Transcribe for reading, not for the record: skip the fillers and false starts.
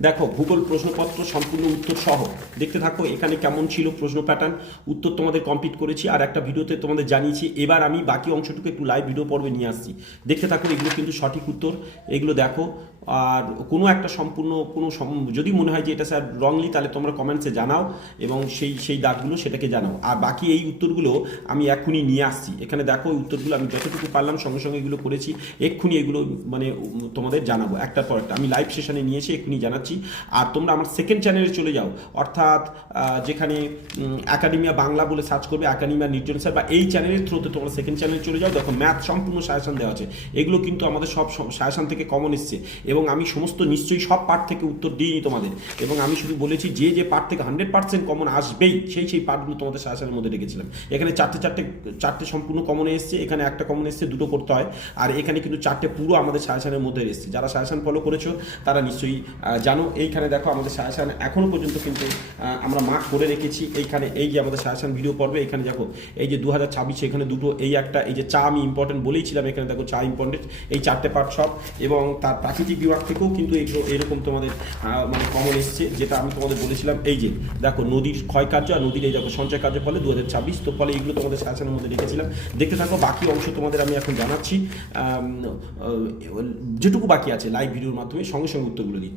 দেখো ভূগোল প্রশ্নপত্র সম্পূর্ণ উত্তর সহ দেখতে থাকো। এখানে কেমন ছিল প্রশ্ন প্যাটার্ন, উত্তর তোমাদের কমপ্লিট করেছি আর একটা ভিডিওতে তোমাদের জানিয়েছি। এবার আমি বাকি অংশটুকু একটু লাইভ ভিডিও পর্বে নিয়ে আসছি, দেখতে থাকো। এগুলো কিন্তু সঠিক উত্তর, এগুলো দেখো। আর কোনো একটা সম্পূর্ণ যদি মনে হয় যে এটা স্যার রংলি, তাহলে তোমরা কমেন্টসে জানাও এবং সেই দাগগুলো সেটাকে জানাও। আর বাকি এই উত্তরগুলো আমি এক্ষুনি নিয়ে আসছি। এখানে দেখো এই উত্তরগুলো আমি যতটুকু পারলাম সঙ্গে সঙ্গে এগুলো করেছি। এক্ষুনি এগুলো মানে তোমাদের জানাবো একটার পর একটা। আমি লাইভ সেশনে নিয়েছি, এক্ষুনি জানাচ্ছি। আর তোমরা আমার সেকেন্ড চ্যানেলে চলে যাও, অর্থাৎ যেখানে একাডেমিয়া বাংলা বলে সার্চ করবে, একাডেমিয়া নির্জন স্যার, বা এই চ্যানেলের থ্রুতে তোমরা সেকেন্ড চ্যানেলে চলে যাও। দেখো ম্যাথ সম্পূর্ণ সাজেশন দেওয়া আছে। এগুলো কিন্তু আমাদের সব সাজেশন থেকে কমন এসছে এবং আমি সমস্ত নিশ্চয়ই সব পার্ট থেকে উত্তর দিইনি তোমাদের। এবং আমি শুধু বলেছি যে পার্ট থেকে 100% কমন আসবেই সেই পার্টগুলো তোমাদের সাজেশনের মধ্যে রেখেছিলাম। এখানে চারটে সম্পূর্ণ কমন এসছে, এখানে একটা কমন এসছে, দুটো করতে হয়। আর এখানে কিন্তু চারটে পুরো আমাদের সাজেশনের মধ্যে এসছে। যারা সাজেশন ফলো করেছো তারা নিশ্চয়ই জানো। এইখানে দেখো আমাদের সাজেশন এখনো পর্যন্ত কিন্তু আমরা মার্ক করে রেখেছি। এইখানে এই যে আমাদের সাজেশন ভিডিও পর্বে, এখানে দেখো এই যে 2026, এখানে দুটো, এই একটা, এই যে চা আমি ইম্পর্টেন্ট বলেইছিলাম, এখানে দেখো চা ইম্পর্টেন্ট, এই চারটে পার্ট সব। এবং তার প্রাকৃতিক বিভাগ থেকেও কিন্তু এরকম তোমাদের মানে কমন এসছে, যেটা আমি তোমাদের বলেছিলাম। এই যে দেখো নদীর ক্ষয়কার্য আর নদীর এই দেখো সঞ্চয় কার্যের ফলে 2026, তো ফলে এগুলো তোমাদের সাজেশনের মধ্যে রেখেছিলাম। দেখতে থাকো, বাকি অংশ তোমাদের আমি এখন জানাচ্ছি। যেটুকু বাকি আছে লাইভ ভিডিওর মাধ্যমে সঙ্গে সঙ্গে উত্তরগুলো দিচ্ছি।